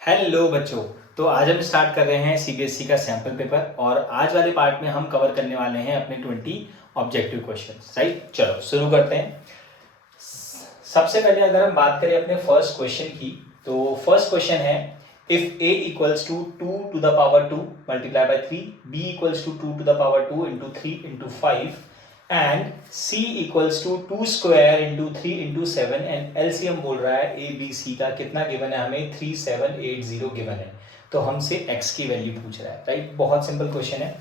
Hello बच्चों। तो आज हम स्टार्ट कर रहे हैं सीबीएसई का सैम्पल पेपर और आज वाले पार्ट में हम कवर करने वाले हैं अपने 20 ऑब्जेक्टिव क्वेश्चंस। राइट, चलो शुरू करते हैं। सबसे पहले अगर हम बात करें अपने फर्स्ट क्वेश्चन की, तो फर्स्ट क्वेश्चन है if a equals to 2 to the power 2 multiply by 3, b equals to 2 to the power 2 into 3 into 5 and c equals to 2 square into 3 into 7 and LCM बोल रहा है ए बी सी का कितना given है, हमें 3780 given है। तो हमसे x की वैल्यू पूछ रहा है। राइट, बहुत सिंपल क्वेश्चन है।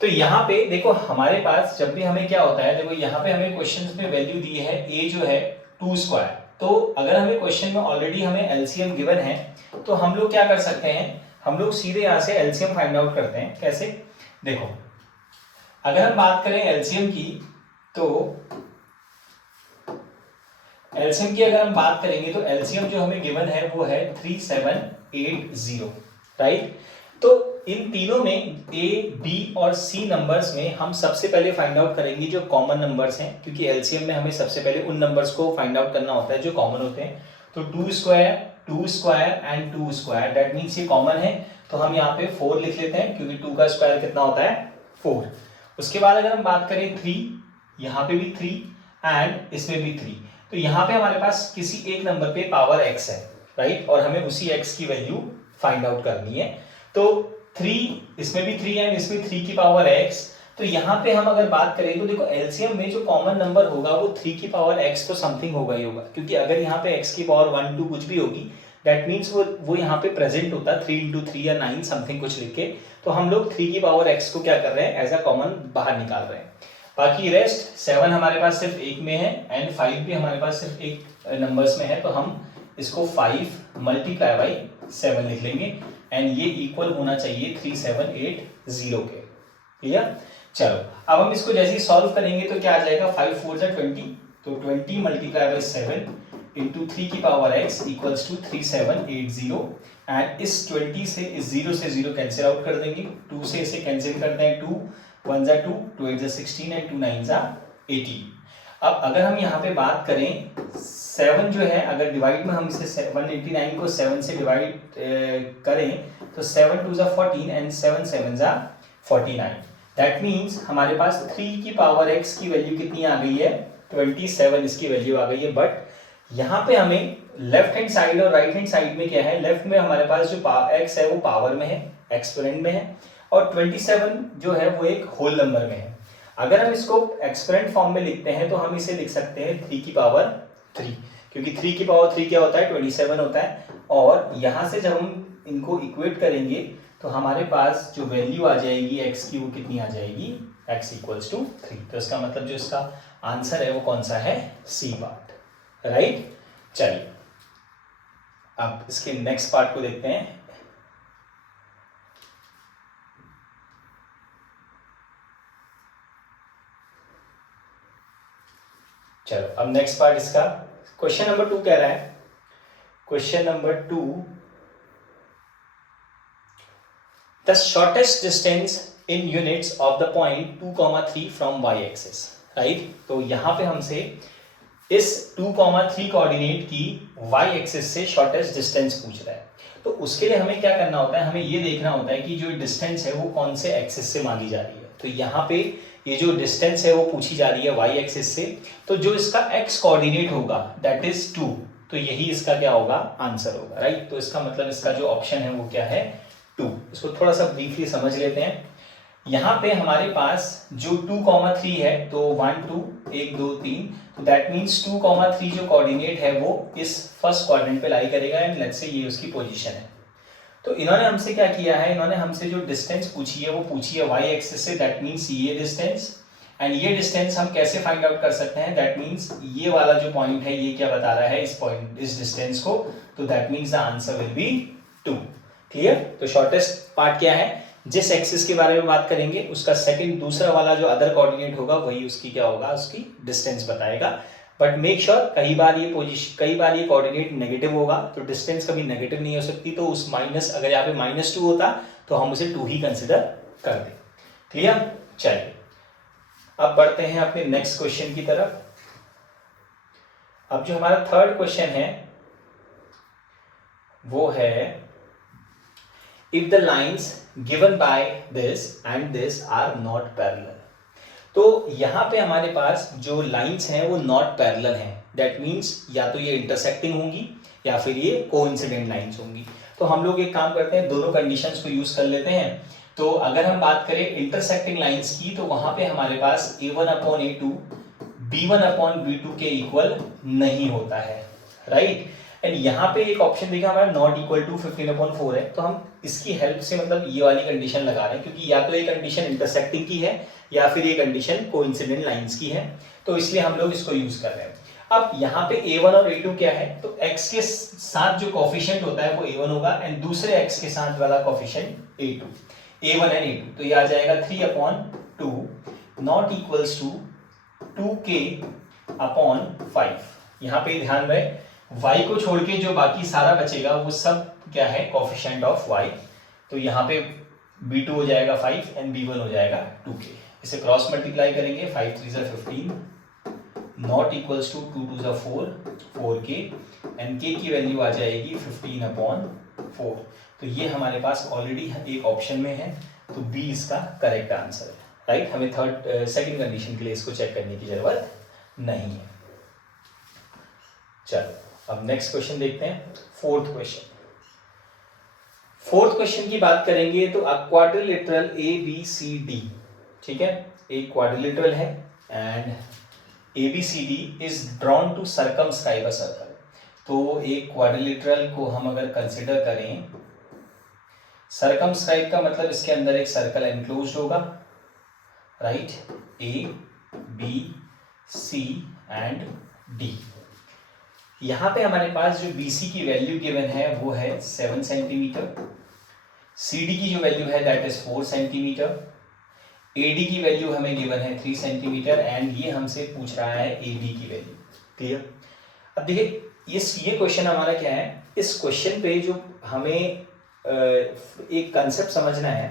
तो यहाँ पे देखो हमारे पास जब भी हमें क्या होता है, देखो यहाँ पे हमें क्वेश्चन में वैल्यू दी है a जो है 2 स्क्वायर। तो अगर हमें क्वेश्चन में ऑलरेडी हमें एलसीएम गिवन है तो हम लोग क्या कर सकते हैं, हम लोग सीधे यहाँ से एलसीएम फाइंड आउट करते हैं। कैसे, देखो अगर हम बात करें एलसीएम की, तो एलसीएम की अगर हम बात करेंगे तो एलसीएम जो हमें गिवन है वो है 3780। राइट, तो इन तीनों में ए बी और सी नंबर्स में हम सबसे पहले फाइंड आउट करेंगे जो कॉमन नंबर्स हैं, क्योंकि एलसीएम में हमें सबसे पहले उन नंबर्स को फाइंड आउट करना होता है जो कॉमन होते हैं। तो 2 square and 2 square, that means ये कॉमन है, तो हम यहाँ पे 4 लिख लेते हैं क्योंकि 2 का स्क्वायर कितना होता है 4। उसके बाद अगर हम बात करें 3, यहाँ पे भी 3 एंड इसमें भी 3, तो यहाँ पे हमारे पास किसी एक नंबर पे पावर x है। राइट, और हमें उसी x की वैल्यू फाइंड आउट करनी है। तो 3, इसमें भी 3 एंड इसमें 3 की पावर x। तो यहाँ पे हम अगर बात करें तो देखो एलसीएम में जो कॉमन नंबर होगा वो 3 की पावर x तो समथिंग होगा ही होगा, क्योंकि अगर यहाँ पे x की पावर 1 2 कुछ भी होगी, दैट मीन्स वो यहाँ पे प्रेजेंट होता 3 इंटू 3 या 9 समथिंग कुछ लिख के। तो हम लोग 3 की पावर x को क्या कर रहे हैं, एज अ कॉमन बाहर निकाल रहे हैं। बाकी रेस्ट 7 हमारे पास सिर्फ एक में है एंड 5 भी हमारे पास सिर्फ एक नंबर्स में है, तो हम इसको 5 मल्टीप्लाई बाई 7 लिख लेंगे एंड ये इक्वल होना चाहिए 3780 के। क्लियर, चलो अब हम इसको जैसे ही सॉल्व करेंगे तो क्या आ जाएगा, 5 4 जा 20, तो 20 मल्टीप्लाई बाई 7 इंटू 3 की power x equals to 3780 and इस 20 से इस 0 से 0 कैंसिल आउट कर देंगे, 2 से इसे कैंसिल करते हैं, 2 1 जा 2, 2 8 जा 16 एंड 2 9 जा 18। अब अगर हम यहाँ पे बात करें 7 जो है, अगर डिवाइड में हम इसे 189 को 7 से डिवाइड करें तो 7 2 जा 14 एंड 7 7 जा 49। दैट मीन्स हमारे पास 3 की पावर x की वैल्यू कितनी आ गई है, 27 इसकी वैल्यू आ गई है। बट यहाँ पे हमें लेफ्ट हैंड साइड और राइट हैंड साइड में क्या है, लेफ्ट में हमारे पास जो x है वो पावर में है, एक्सपोनेंट में है, और 27 जो है वो एक होल नंबर में है। अगर हम इसको एक्सपोनेंट फॉर्म में लिखते हैं तो हम इसे लिख सकते हैं 3 की पावर 3, क्योंकि 3 की पावर 3 क्या होता है, 27 होता है। और यहाँ से जब हम इनको इक्वेट करेंगे तो हमारे पास जो वैल्यू आ जाएगी x की वो कितनी आ जाएगी, x इक्वल्स टू 3। तो इसका मतलब जो इसका आंसर है वो कौन सा है, सी पार्ट। राइट, चलिए अब इसके नेक्स्ट पार्ट को देखते हैं। चलो अब नेक्स्ट पार्ट इसका, क्वेश्चन नंबर 2 कह रहा है, question number 2, the shortest distance in units of the point 2,3 from y axis. Right, तो यहाँ पे हमसे इस 2,3 कोऑर्डिनेट की y एक्सिस से शॉर्टेस्ट डिस्टेंस पूछ रहा है। तो उसके लिए हमें क्या करना होता है, हमें ये देखना होता है कि जो डिस्टेंस है वो कौन से एक्सिस से मांगी जा रही है। तो यहाँ पे ये जो डिस्टेंस है वो पूछी जा रही है y एक्सिस से, तो जो इसका x कोऑर्डिनेट होगा दैट इज 2, तो यही इसका क्या होगा, आंसर होगा। राइट, तो इसका मतलब इसका जो ऑप्शन है वो क्या है, 2। इसको थोड़ा सा ब्रीफली समझ लेते हैं। यहाँ पे हमारे पास जो 2,3 है, तो 1 2 1 2 3, तो दैट मीन्स 2,3 जो कोऑर्डिनेट है वो इस फर्स्ट क्वाड्रेंट पे लाई करेगा एंड लेट्स से ये उसकी पोजीशन है। तो इन्होंने हमसे क्या किया है, इन्होंने हमसे जो डिस्टेंस पूछी है वो पूछी है y एक्सिस से, दैट मीन्स ये डिस्टेंस। एंड ये डिस्टेंस हम कैसे फाइंड आउट कर सकते हैं, दैट मीन्स ये वाला जो पॉइंट है ये क्या बता रहा है इस पॉइंट, इस डिस्टेंस को, तो that means the answer will be 2। Clear, तो शॉर्टेस्ट पार्ट क्या है, जिस एक्सिस के बारे में बात करेंगे उसका सेकंड दूसरा वाला जो अदर कोऑर्डिनेट होगा वही उसकी क्या होगा, उसकी डिस्टेंस बताएगा। बट मेक श्योर कई बार ये कोऑर्डिनेट नेगेटिव होगा, तो डिस्टेंस कभी नेगेटिव नहीं हो सकती, तो उस माइनस, अगर यहाँ पे -2 होता तो हम उसे 2 ही कंसिडर कर दें। क्लियर, चलिए अब बढ़ते हैं अपने नेक्स्ट क्वेश्चन की तरफ। अब जो हमारा थर्ड क्वेश्चन है वो है if the lines given by this and this are not parallel. तो यहाँ पे हमारे पास जो लाइंस हैं वो नॉट पैरेलल हैं, दैट मीन्स या तो ये इंटरसेक्टिंग होंगी या फिर ये कोइंसिडेंट लाइंस होंगी। तो हम लोग एक काम करते हैं, दोनों कंडीशंस को यूज कर लेते हैं। तो अगर हम बात करें इंटरसेक्टिंग लाइंस की, तो वहां पे हमारे पास a1/a2 b1/b2 के इक्वल नहीं होता है, राइट। एंड यहाँ पे एक ऑप्शन देखा हमारा नॉट इक्वल टू 15/4 है, तो हम इसकी हेल्प से मतलब ये वाली कंडीशन लगा रहे हैं, क्योंकि या तो ये कंडीशन इंटरसेक्टिंग की है या फिर ये कंडीशन कोइंसिडेंट लाइंस की है, तो इसलिए हम लोग इसको यूज कर रहे हैं। अब यहाँ पे a1 और a2 क्या है, तो x के साथ जो कोफिशिएंट होता है वो a1 होगा एंड दूसरे x के साथ वाला coefficient a2, a1 and a2, तो ये आ जाएगा 3/2 नॉट इक्वल्स टू 2k/5। यहाँ पे ध्यान रहे y को छोड़ के जो बाकी सारा बचेगा वो सब क्या है, कोफिशिएंट ऑफ y। तो यहाँ पे b2 हो जाएगा 5 एंड b1 हो जाएगा 2k। इसे क्रॉस मल्टीप्लाई करेंगे, 5 3 = 15 not equals to 2 2 = 4 4k and k की वैल्यू आ जाएगी 15/4। तो ये हमारे पास ऑलरेडी एक ऑप्शन में है, तो बी इसका करेक्ट आंसर है, राइट। हमें सेकंड कंडीशन के लिए इसको चेक करने की जरूरत नहीं है। चलो अब नेक्स्ट क्वेश्चन देखते हैं, फोर्थ क्वेश्चन की बात करेंगे। तो अ क्वाड्रिलेटरल ABCD, ठीक है, एक क्वाड्रिलेटरल है and ABCD is drawn to circumscribe a circle. तो एक क्वाड्रिलेटरल को हम अगर कंसिडर करें, सर्कमस्क्राइब का मतलब इसके अंदर एक सर्कल एनक्लोज्ड होगा, right, A B C and D। यहाँ पे हमारे पास जो BC की वैल्यू गिवन है वो है 7 सेंटीमीटर, CD की जो वैल्यू है दैट इज 4 सेंटीमीटर, AD की वैल्यू हमें गिवन है 3 सेंटीमीटर एंड ये हमसे पूछ रहा है AB की वैल्यू। क्लियर। अब देखिए ये क्वेश्चन हमारा क्या है, इस क्वेश्चन पे जो हमें एक कंसेप्ट समझना है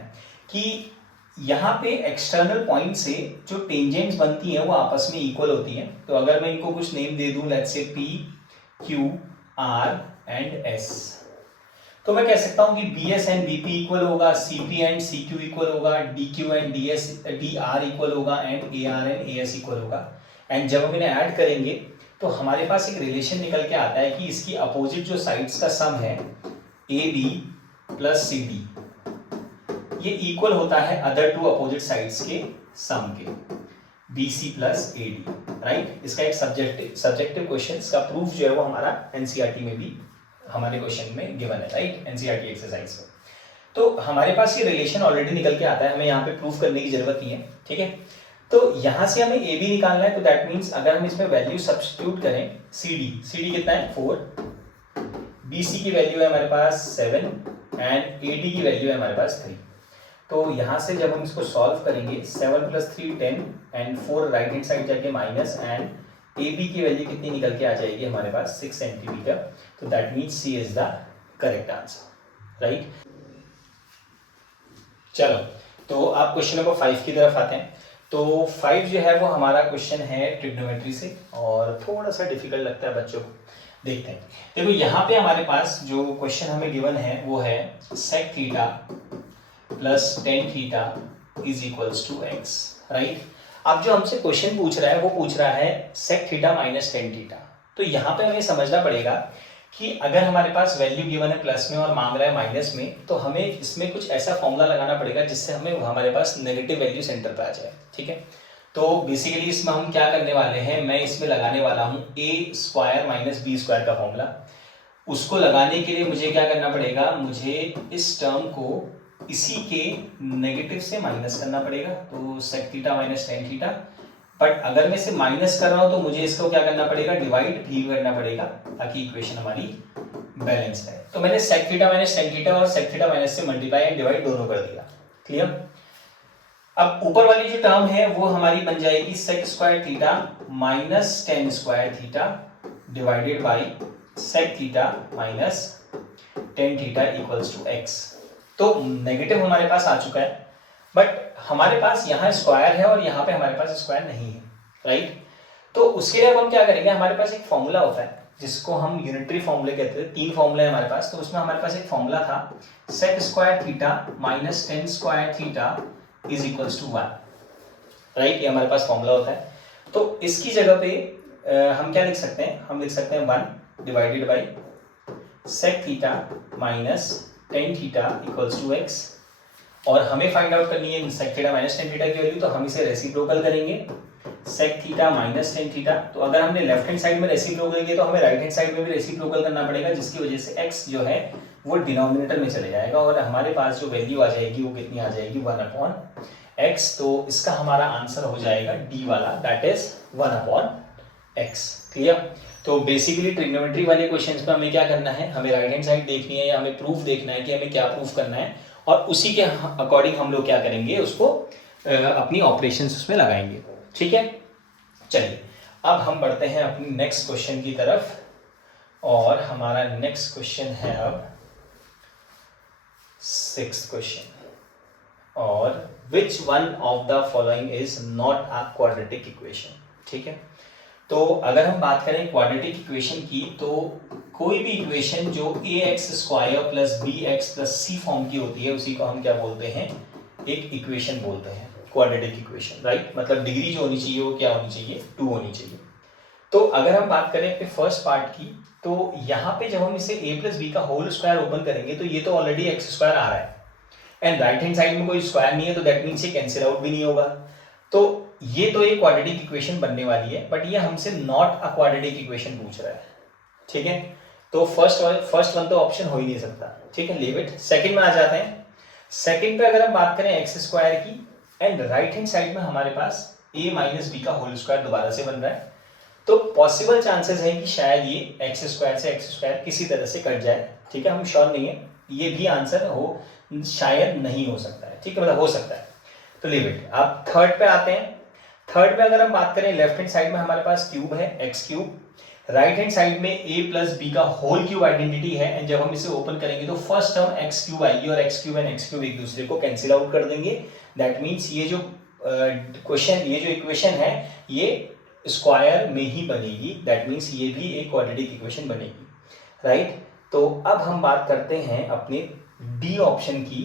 कि यहाँ पे एक्सटर्नल पॉइंट से जो टेंजेंट्स बनती हैं वो आपस में इक्वल होती हैं। तो अगर मैं इनको कुछ नेम दे दूं, let's say P Q R and S, तो मैं कह सकता हूं कि BS एंड BP इक्वल होगा, CP एंड CQ इक्वल होगा, DQ एंड DR इक्वल होगा and AR and AS equal होगा। एंड जब हम इन्हें ऐड करेंगे तो हमारे पास एक रिलेशन निकल के आता है कि इसकी अपोजिट जो साइड्स का सम है AB प्लस CD, ये इक्वल होता है अदर टू अपोजिट साइड्स के सम के, BC प्लस AD, राइट। इसका एक सब्जेक्टिव क्वेश्चन, इसका प्रूफ जो है वो हमारा NCERT में भी हमारे क्वेश्चन में गिवन है, राइट, NCERT एक्सरसाइज में। तो हमारे पास ये रिलेशन ऑलरेडी निकल के आता है, हमें यहाँ पे प्रूफ करने की जरूरत नहीं है, ठीक है। तो यहाँ से हमें AB निकालना है, तो दैट मीन्स अगर हम इसमें वैल्यू सब्स्टिट्यूट करें, CD कितना है 4, BC की वैल्यू है हमारे पास 7 एंड AD की वैल्यू है हमारे पास 3। तो यहाँ से जब हम इसको सॉल्व करेंगे, 7 + 3 10 एंड 4 राइट हैंड साइड जाके माइनस एंड AB की वैल्यू कितनी निकल के आ जाएगी हमारे पास 6 सेंटीमीटर। तो that means C is the correct answer, right. चलो तो आप क्वेश्चन नंबर 5 की तरफ आते हैं। तो 5 जो है वो हमारा क्वेश्चन है ट्रिग्नोमेट्री से और थोड़ा सा डिफिकल्ट लगता है बच्चों को। देखते हैं, देखो यहाँ पे हमारे पास जो क्वेश्चन हमें गिवन है वो है sec theta plus tan theta is equals to x, right. अब जो हमसे क्वेश्चन पूछ रहा है वो पूछ रहा है sec theta minus tan theta. तो यहाँ पे हमें समझना पड़ेगा कि अगर हमारे पास वैल्यू गिवन है प्लस में और मांग रहा है माइनस में, तो हमें इसमें कुछ ऐसा फॉर्मूला लगाना पड़ेगा जिससे हमें हमारे पास नेगेटिव वैल्यू सेंटर पे आ जाए, ठीक है। तो बेसिकली इसमें हम क्या करने वाले हैं, मैं इसमें लगाने वाला हूँ a² - b² का फॉर्मूला। उसको लगाने के लिए मुझे क्या करना पड़ेगा, मुझे इस टर्म को इसी के नेगेटिव से माइनस करना पड़ेगा, तो sec theta minus tan theta. But अगर मैं इसे माइनस कर रहा हूं तो मुझे इसको क्या करना पड़ेगा, डिवाइड भी करना पड़ेगा ताकि इक्वेशन हमारी बैलेंस है। तो मैंने sec theta minus tan theta और sec थीटा माइनस से मल्टीप्लाई एंड डिवाइड दोनों कर दिया, क्लियर। अब ऊपर वाली जो टर्म है वो हमारी बन जाएगी sec² theta minus tan² theta divided by sec theta minus tan theta equals to x। तो नेगेटिव हमारे पास आ चुका है, बट हमारे पास यहाँ स्क्वायर है और यहाँ पे हमारे पास स्क्वायर नहीं है, राइट। तो उसके लिए अब हम क्या करेंगे, हमारे पास एक फॉर्मूला होता है जिसको हम यूनिटरी फॉर्मूले कहते थे, 3 फॉर्मूले हैं हमारे पास, तो उसमें हमारे पास एक फॉर्मूला था sec square theta minus tan square theta is equals to 1, right. ये हमारे पास फॉर्मूला होता है। तो इसकी जगह पे हम क्या लिख सकते हैं, हम लिख सकते हैं 1 divided by sec theta minus tan theta equals to x, और हमें फाइंड आउट करनी है sec theta minus tan theta की वैल्यू, तो हम इसे रेसिप्रोकल करेंगे sec theta minus tan theta. तो अगर हमने लेफ्ट हैंड साइड में रेसिप्रोकल किया तो हमें राइट हैंड साइड में भी रेसिप्रोकल करना पड़ेगा, जिसकी वजह से x जो है वो डिनोमिनेटर में चले जाएगा और हमारे पास जो वैल्यू आ जाएगी वो कितनी आ जाएगी, 1/x। तो इसका हमारा आंसर हो जाएगा डी वाला, दैट इज 1/x। क्लियर। तो बेसिकली ट्रिग्नोमेट्री वाले क्वेश्चंस पे हमें क्या करना है, हमें राइट हैंड साइड देखनी है या हमें प्रूफ देखना है कि हमें क्या प्रूफ करना है, और उसी के अकॉर्डिंग हम लोग क्या करेंगे, उसको अपनी ऑपरेशंस उसमें लगाएंगे। ठीक है, चलिए अब हम बढ़ते हैं अपनी नेक्स्ट क्वेश्चन की तरफ, और हमारा नेक्स्ट क्वेश्चन है अब 6th क्वेश्चन, और which one of the following is not a quadratic equation. ठीक है, तो अगर हम बात करें क्वाड्रेटिक इक्वेशन की, तो कोई भी इक्वेशन जो ax square plus bx plus c form की होती है उसी को हम क्या बोलते हैं, एक इक्वेशन बोलते हैं, क्वाड्रेटिक इक्वेशन, राइट। मतलब डिग्री जो होनी चाहिए वो क्या होनी चाहिए, 2 होनी चाहिए। तो अगर हम बात करें अपने फर्स्ट पार्ट की, तो यहाँ पे जब हम इसे a प्लस बी का होल स्क्वायर ओपन करेंगे तो ये तो ऑलरेडी एक्स स्क्वायर आ रहा है, एंड राइट हैंड साइड में कोई स्क्वायर नहीं है, तो दैट मीन्स ये कैंसिल आउट भी नहीं होगा। तो ये तो एक क्वाड्रेटिक इक्वेशन बनने वाली है, बट ये हमसे नॉट अ क्वाड्रेटिक इक्वेशन पूछ रहा है। ठीक है, तो फर्स्ट वन तो ऑप्शन हो ही नहीं सकता। ठीक है, लीव इट। सेकंड में आ जाते हैं। सेकंड पे अगर हम बात करें एक्स स्क्वायर की, एंड राइट हैंड साइड में हमारे पास a माइनस बी का होल स्क्वायर दोबारा से बन रहा है, तो पॉसिबल चांसेस है कि शायद ये एक्स स्क्वायर से एक्स स्क्वायर किसी तरह से कट जाए। ठीक है, हम श्योर नहीं है, ये भी आंसर हो शायद नहीं हो सकता है। ठीक है, मतलब हो सकता है, तो लीव इट। अब थर्ड पे आते हैं। थर्ड पे अगर हम बात करें, लेफ्ट हैंड साइड में हमारे पास क्यूब है x cube, right hand side में a प्लस बी का होल क्यूब आइडेंटिटी है, एंड जब हम इसे ओपन करेंगे तो फर्स्ट टर्म एक्स क्यूब आएगी, और x cube and x cube एक दूसरे को कैंसिल आउट कर देंगे। दैट मीन्स ये जो क्वेश्चन, ये जो इक्वेशन है ये स्क्वायर में ही बनेगी, दैट मीन्स ये भी एक क्वाड्रेटिक इक्वेशन बनेगी, राइट। तो अब हम बात करते हैं अपने डी ऑप्शन की,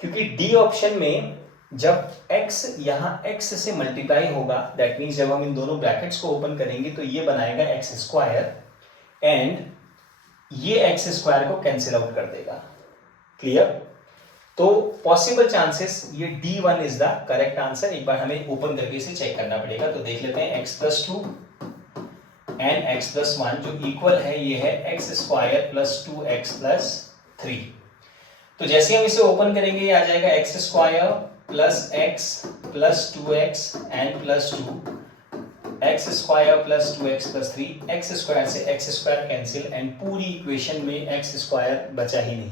क्योंकि डी ऑप्शन में जब x यहाँ x से मल्टीप्लाई होगा, दैट मीन्स जब हम इन दोनों ब्रैकेट्स को ओपन करेंगे तो ये बनाएगा एक्स स्क्वायर, एंड ये एक्स स्क्वायर को कैंसिल आउट कर देगा। क्लियर। तो पॉसिबल चांसेस, ये D1 is the correct answer. एक बार हमें ओपन करके इसे चेक करना पड़ेगा, तो देख लेते हैं। x plus 2 and x plus 1 जो इक्वल है, ये है x square plus 2x plus 3। तो जैसे हम इसे ओपन करेंगे ये आ जाएगा x square plus x plus 2x and plus 2, x square plus 2x plus 3, x square से एक्स स्क्वायर कैंसिल, एंड पूरी इक्वेशन में एक्स स्क्वायर बचा ही नहीं।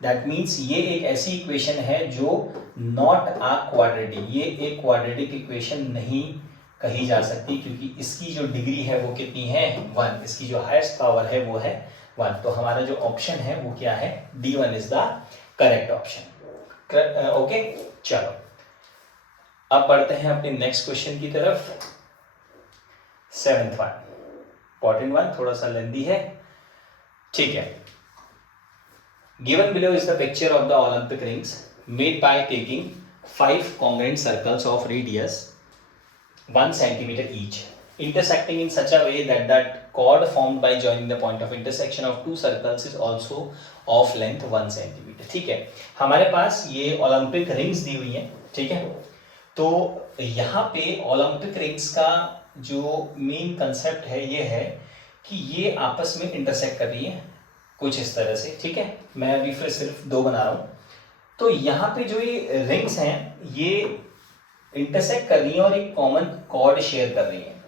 दैट मीन्स ये एक ऐसी इक्वेशन है जो नॉट आ क्वाड्रेटिक, ये एक क्वाड्रेटिक इक्वेशन नहीं कही जा सकती, क्योंकि इसकी जो डिग्री है वो कितनी है, 1। इसकी जो हाईएस्ट पावर है वो है 1। तो हमारा जो ऑप्शन है वो क्या है, D1 is the correct option. Okay, चलो अब बढ़ते हैं अपने नेक्स्ट क्वेश्चन की तरफ। 7th वन, इंपॉर्टेंट वन, थोड़ा सा लेंथी है। ठीक है, given below is the picture of the Olympic rings made by taking 5 congruent circles of radius 1 centimeter each, intersecting in such a way that the chord formed by joining the point of intersection of 2 circles is also of length 1 centimeter। ठीक है, हमारे पास ये Olympic rings दी हुई हैं। ठीक है, तो यहाँ पे ओलंपिक रिंग्स का जो मेन कंसेप्ट है ये है कि ये आपस में इंटरसेक्ट कर रही है कुछ इस तरह से। ठीक है, मैं अभी फिर सिर्फ 2 बना रहा हूँ। तो यहाँ पे जो ये रिंग्स हैं ये इंटरसेक्ट कर रही हैं और एक कॉमन कॉर्ड शेयर कर रही हैं।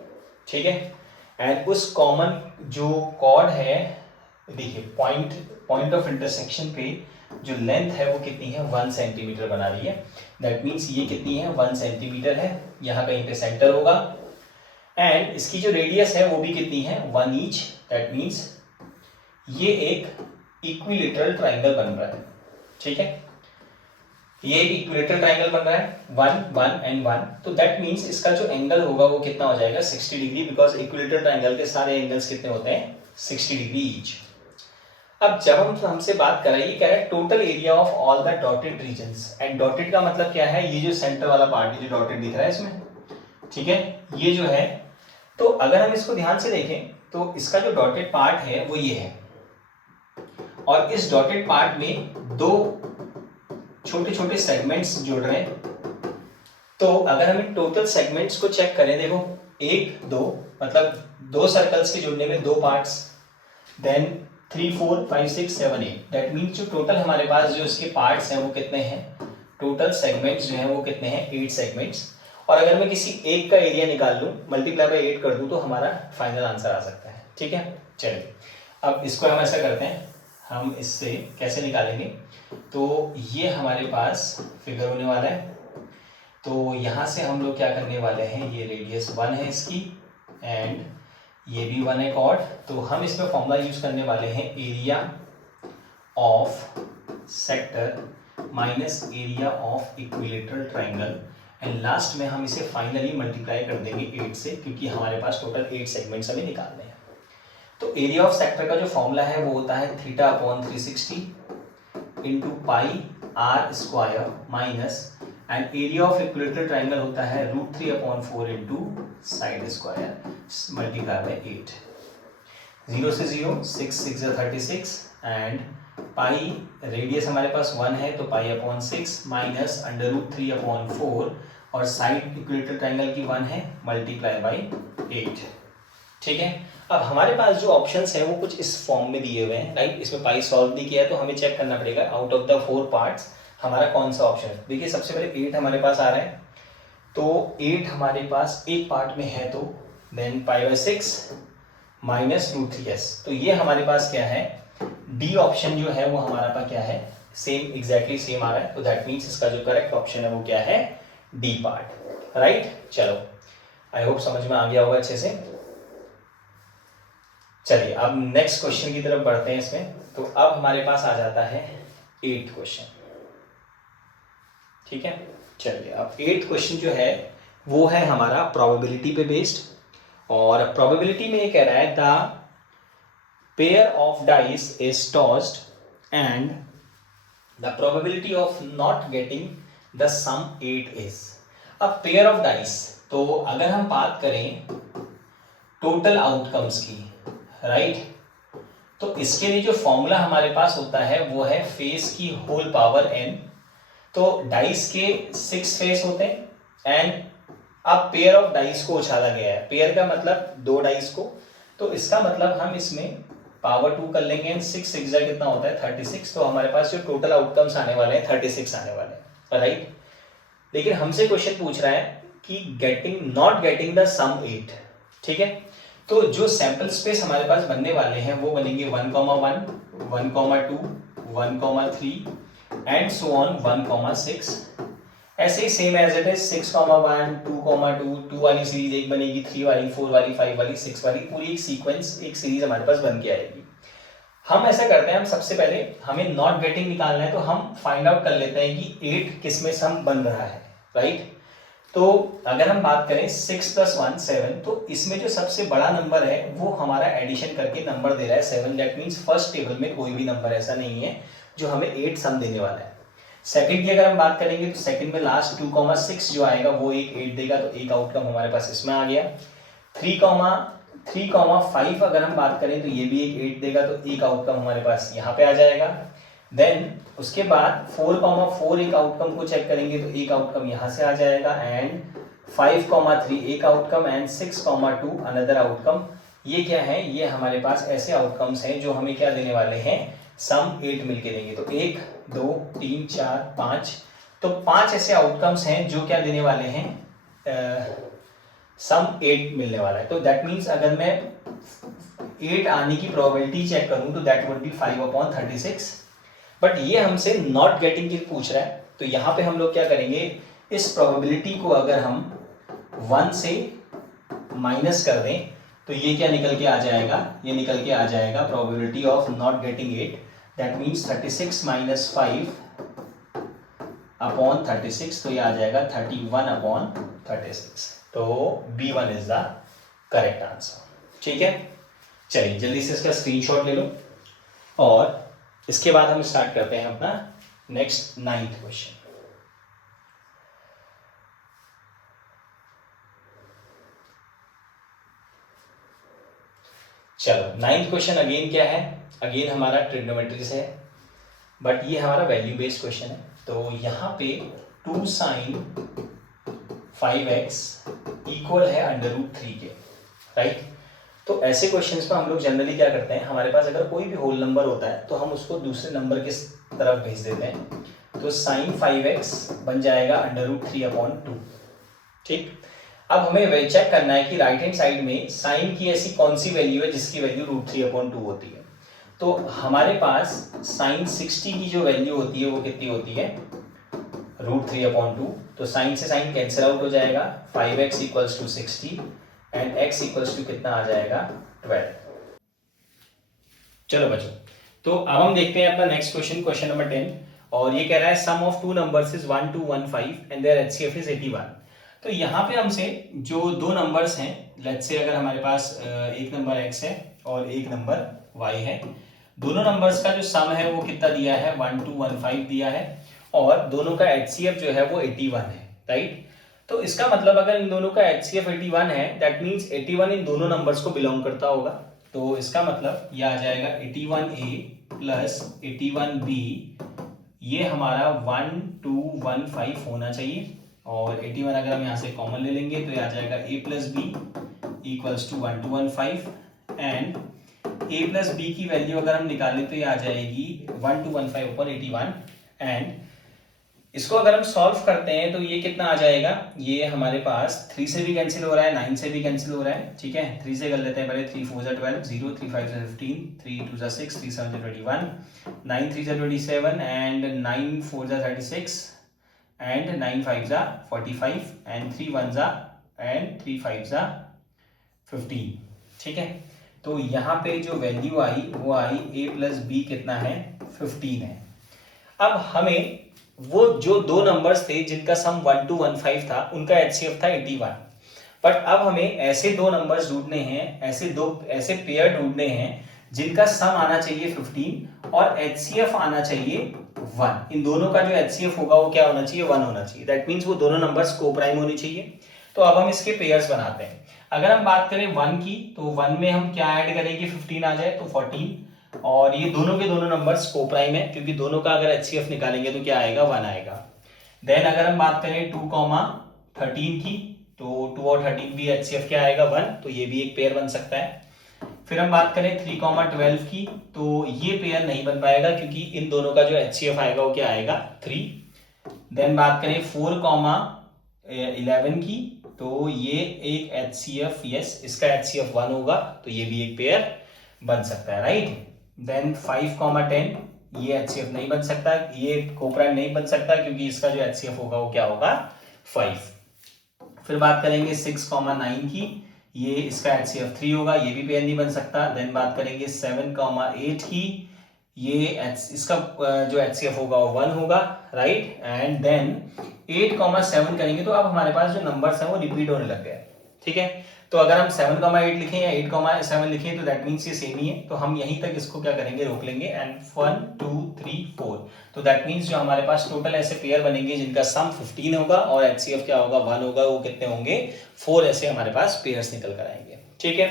ठीक है, एंड उस कॉमन जो कॉर्ड है, देखिए पॉइंट ऑफ इंटरसेक्शन पे जो लेंथ है वो कितनी है, 1 सेंटीमीटर बना रही है। दैट मीन्स ये कितनी है, 1 सेंटीमीटर है। यहाँ कहीं पे सेंटर होगा, एंड इसकी जो रेडियस है वो भी कितनी है, 1 ईच। दैट मीन्स ये एक इक्विलेटरल ट्राइंगल बन रहा है। ठीक है, ये एक इक्विलेटरल ट्राइंगल बन रहा है 1 1 एंड 1, तो दैट मीन्स इसका जो एंगल होगा वो कितना हो जाएगा 60 डिग्री, बिकॉज इक्विलेटरल ट्राइंगल के सारे एंगल्स कितने होते हैं 60 डिग्री ईच। अब जब हम हमसे बात कर रहे हैं, ये कह रहा है total area of all the dotted regions, and dotted का मतलब क्या है, ये जो सेंटर वाला पार्ट जो डॉटेड दिख रहा है इसमें, ठीक है, ये जो है, तो अगर हम इसको ध्यान से देखें तो इसका जो डॉटेड पार्ट है वो ये है, और इस डॉटेड पार्ट में दो छोटे छोटे सेगमेंट्स जुड़ रहे हैं। तो अगर हम इन टोटल सेगमेंट्स को चेक करें, देखो 1 2 मतलब दो सर्कल्स के जुड़ने में दो पार्ट्स, देन 3 4 5 6 7 8, दैट मीन्स जो टोटल हमारे पास जो इसके पार्ट्स हैं वो कितने हैं, टोटल सेगमेंट्स जो हैं वो कितने हैं 8 सेगमेंट्स। और अगर मैं किसी एक का एरिया निकाल लूँ, मल्टीप्लाई बाय 8 कर दूँ, तो हमारा फाइनल आंसर आ सकता है। ठीक है, चलिए अब इसको हम ऐसा करते हैं, हम इससे कैसे निकालेंगे, तो ये हमारे पास फिगर होने वाला है, तो यहाँ से हम लोग क्या करने वाले हैं, ये रेडियस 1 है इसकी, एंड ये भी 1 है कॉर्ड, तो हम इसमें फॉर्मूला यूज करने वाले हैं area of sector minus area of equilateral triangle, and last में हम इसे फाइनली मल्टीप्लाई कर देंगे 8 से, क्योंकि हमारे पास टोटल 8 सेगमेंट्स हमें निकालने हैं। तो एरिया ऑफ सेक्टर का जो फॉर्मूला है वो होता है θ/360 into pi R square minus, and area of equilateral triangle होता है √3/4 into side square multiply by 8। 0 से 0 6 6 36, एंड पाई रेडियस हमारे पास 1 है तो पाई/6 माइनस √3/4, और साइड इक्विलेटरल ट्राइंगल की 1 है मल्टीप्लाई बाय 8। ठीक है, अब हमारे पास जो ऑप्शंस हैं वो कुछ इस फॉर्म में दिए हुए हैं, राइट। इसमें पाई सॉल्व नहीं किया है तो हमें चेक करना पड़ेगा आउट ऑफ द 4 पार्ट्स हमारा कौन सा ऑप्शन है। देखिए सबसे पहले 8 हमारे पास आ रहा है, तो 8 हमारे पास एक पार्ट में है, तो देन पाई/6 माइनस √3s, तो ये हमारे पास क्या है, डी ऑप्शन जो है वो हमारा पास क्या है, सेम एग्जैक्टली सेम आ रहा है, तो दैट मीन्स इसका जो करेक्ट ऑप्शन है वो क्या है, डी पार्ट, राइट। चलो आई होप समझ में आ गया होगा अच्छे से। चलिए अब नेक्स्ट क्वेश्चन की तरफ बढ़ते हैं इसमें, तो अब हमारे पास आ जाता है 8th क्वेश्चन। ठीक है, चलिए अब 8th क्वेश्चन जो है वो है हमारा प्रोबेबिलिटी पे बेस्ड, और प्रोबेबिलिटी में ये कह रहा है the pair of dice is tossed and the probability of not getting the sum 8 is. अब पेयर ऑफ डाइस, तो अगर हम बात करें टोटल आउटकम्स की, राइट, तो इसके लिए जो फॉर्मूला हमारे पास होता है वो है फेस की होल पावर n, तो डाइस के 6 फेस होते हैं, एंड अब पेयर ऑफ डाइस को उछाला गया है, पेयर का मतलब 2 डाइस को, तो इसका मतलब हम इसमें पावर 2 कर लेंगे, एंड 6 6 कितना होता है 36, तो हमारे पास जो टोटल आउटकम्स आने वाले हैं 36 आने वाले हैं, राइट। लेकिन हमसे क्वेश्चन पूछ रहा है कि नॉट गेटिंग द सम 8, ठीक है, तो जो सैंपल स्पेस हमारे पास बनने वाले हैं वो बनेंगे 1, 1, 1, 2, 1, 3 एंड सो ऑन 1, 6, ऐसे ही सेम एज इट इज 6, 1, 2, 2 वाली सीरीज एक बनेगी, 3 वाली, 4 वाली, 5 वाली, 6 वाली, पूरी एक सीक्वेंस एक सीरीज हमारे पास बन के आएगी। हम ऐसा करते हैं, हम सबसे पहले हमें नॉट गेटिंग निकालना है, तो हम फाइंड आउट कर लेते हैं कि 8 किस में सम बन रहा है, राइट। तो अगर हम बात करें 6 + 1 7, तो इसमें जो सबसे बड़ा नंबर है वो हमारा एडिशन करके नंबर दे रहा है 7, दैट मीन्स फर्स्ट टेबल में कोई भी नंबर ऐसा नहीं है जो हमें 8 सम देने वाला है। सेकंड की अगर हम बात करेंगे तो सेकंड में लास्ट 2, 6 जो आएगा वो एक 8 देगा, तो एक आउटकम हमारे पास इसमें आ गया। 3, 5 अगर हम बात करें तो ये भी एक 8 देगा, तो एक आउटकम हमारे पास यहाँ पे आ जाएगा। देन उसके बाद 4, 4 एक आउटकम को चेक करेंगे तो एक आउटकम यहाँ से आ जाएगा, एंड 5, 3 एक आउटकम, एंड 6, 2 अनदर आउटकम। ये क्या है, ये हमारे पास ऐसे आउटकम्स हैं जो हमें क्या देने वाले हैं, सम 8 मिलके देंगे, तो 1, 2, 3, 4, 5, तो 5 ऐसे आउटकम्स हैं जो क्या देने वाले हैं, सम 8 मिलने वाला है। तो दैट मीन्स अगर मैं 8 आने की प्रोबेबिलिटी चेक करूं तो दैट वुड बी 5/36, बट ये हमसे नॉट गेटिंग की पूछ रहा है, तो यहाँ पे हम लोग क्या करेंगे, इस प्रोबेबिलिटी को अगर हम 1 से माइनस कर दें तो ये क्या निकल के आ जाएगा, ये निकल के आ जाएगा probability of not getting 8, that means 36 - 5 upon 36, तो ये आ जाएगा 31 अपॉन 36। तो B1 is the correct answer. ठीक है, चलिए जल्दी से इसका स्क्रीनशॉट ले लो और इसके बाद हम स्टार्ट करते हैं अपना नेक्स्ट 9th क्वेश्चन। चलो 9th क्वेश्चन अगेन क्या है, अगेन हमारा ट्रिग्नोमेट्री से है, बट ये हमारा वैल्यू बेस्ड क्वेश्चन है। तो यहाँ पे 2 sin 5x इक्वल है √3 के, राइट। तो ऐसे क्वेश्चंस में हम लोग जनरली क्या करते हैं, हमारे पास अगर कोई भी होल नंबर होता है तो हम उसको दूसरे नंबर की तरफ भेज देते हैं। तो sin 5x बन जाएगा √3/2। ठीक, अब हमें चेक करना है कि राइट हैंड साइड में साइन की ऐसी कौन सी वैल्यू है जिसकी वैल्यू √3/2 होती है। तो हमारे पास साइन 60 की जो वैल्यू होती है वो कितनी होती है, √3/2। तो साइन से साइन कैंसिल आउट हो जाएगा, 5x equals to 60 and x equals to कितना आ जाएगा 12। चलो बच्चों, तो अब हम देखते हैं अपना नेक्स्ट क्वेश्चन, क्वेश्चन नंबर 10, और ये कह रहा है sum of 2 numbers is 1 2 1 5 and their HCF is 81। तो यहाँ पे हमसे जो 2 नंबर्स हैं, लेट्स से अगर हमारे पास एक नंबर x है और एक नंबर y है, दोनों नंबर्स का जो सम है वो कितना दिया है, 1 2 1 5 दिया है, और दोनों का HCF जो है वो 81 है, राइट। तो इसका मतलब अगर इन दोनों का HCF 81 है, दैट मीन्स 81 इन दोनों नंबर्स को बिलोंग करता होगा। तो इसका मतलब ये आ जाएगा 81A प्लस 81B, ये हमारा 1 2 1 5 होना चाहिए, और 81 अगर हम यहाँ से कॉमन ले लेंगे तो ये आ जाएगा A plus B equals to 1 2 1 5, and A plus B की वैल्यू अगर हम निकालें तो ये आ जाएगी 1 2 1 5 ऊपर 81, एंड इसको अगर हम सॉल्व करते हैं तो ये कितना आ जाएगा, ये हमारे पास 3 से भी कैंसिल हो रहा है, 9 से भी कैंसिल हो रहा है, ठीक है। 3 से कर लेते हैं पहले, 3 4 12 0, 3 5 15, 3 2 6, 3 7 21, 9 3 27 एंड 9 4 36 एंड 9 5 45 एंड 3 1 एंड 3 5 15, ठीक है। तो यहाँ पे जो वैल्यू आई वो आई A प्लस बी कितना है, 15 है। अब हमें वो जो 2 नंबर्स थे जिनका सम 1 2 1 5 था, उनका HCF था 81, बट अब हमें ऐसे 2 नंबर्स ढूंढने हैं, ऐसे पेयर ढूंढने हैं जिनका सम आना चाहिए 15 और HCF आना चाहिए 1। इन दोनों का जो HCF होगा वो क्या होना चाहिए, 1 होना चाहिए। दैट मीन्स वो दोनों नंबर्स कोप्राइम होनी चाहिए। तो अब हम इसके पेयर्स बनाते हैं। अगर हम बात करें 1 की, तो 1 में हम क्या ऐड करेंगे, 15 आ जाए तो 14, और ये दोनों के दोनों नंबर्स कोप्राइम है क्योंकि दोनों का अगर HCF निकालेंगे तो क्या आएगा, 1 आएगा। देन अगर हम बात करें 2 13 की, तो 2 और 13 भी HCF क्या आएगा, 1, तो ये भी एक पेयर बन सकता है। फिर हम बात करें 3 12 की, तो ये पेयर नहीं बन पाएगा क्योंकि इन दोनों का जो HCF आएगा वो क्या आएगा, 3। देन बात करें 4 11 की, तो ये एक HCF, यस, इसका HCF 1 होगा, तो ये भी एक पेयर बन सकता है, राइट। देन 5 10, ये HCF नहीं बन सकता, ये कोप्राइम नहीं बन सकता क्योंकि इसका जो HCF होगा वो क्या होगा, 5। फिर बात करेंगे 6 9 की, ये इसका HCF 3 होगा, ये भी पेयर नहीं बन सकता। देन बात करेंगे 7 8 की, ये इसका जो HCF होगा वो 1 होगा, राइट। एंड देन 8 7 करेंगे तो अब हमारे पास जो नंबर्स हैं वो रिपीट होने लग गए, ठीक है। तो अगर हम 7 8 लिखें या 8 7 लिखें तो दैट मीन्स ये सेम ही है, तो हम यहीं तक इसको क्या करेंगे, रोक लेंगे, एंड 1 2 3 4, तो दैट मीन्स जो हमारे पास टोटल ऐसे पेयर बनेंगे जिनका सम 15 होगा और HCF क्या होगा, 1 होगा, वो कितने होंगे, 4 ऐसे हमारे पास पेयर्स निकल कर आएंगे, ठीक है।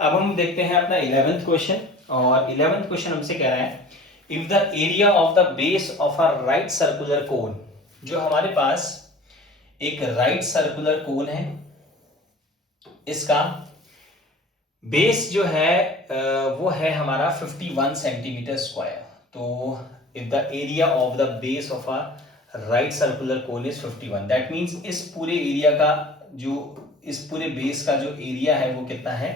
अब हम देखते हैं अपना 11th क्वेश्चन, और 11th क्वेश्चन हमसे कह रहा है if the area of the base of a right circular cone, जो हमारे पास एक राइट सर्कुलर कोन है, इसका बेस जो है वो है हमारा 51 सेंटीमीटर स्क्वायर। तो if the area of the base of a right circular cone is 51, that means इस पूरे एरिया का जो, इस पूरे बेस का जो एरिया है वो कितना है,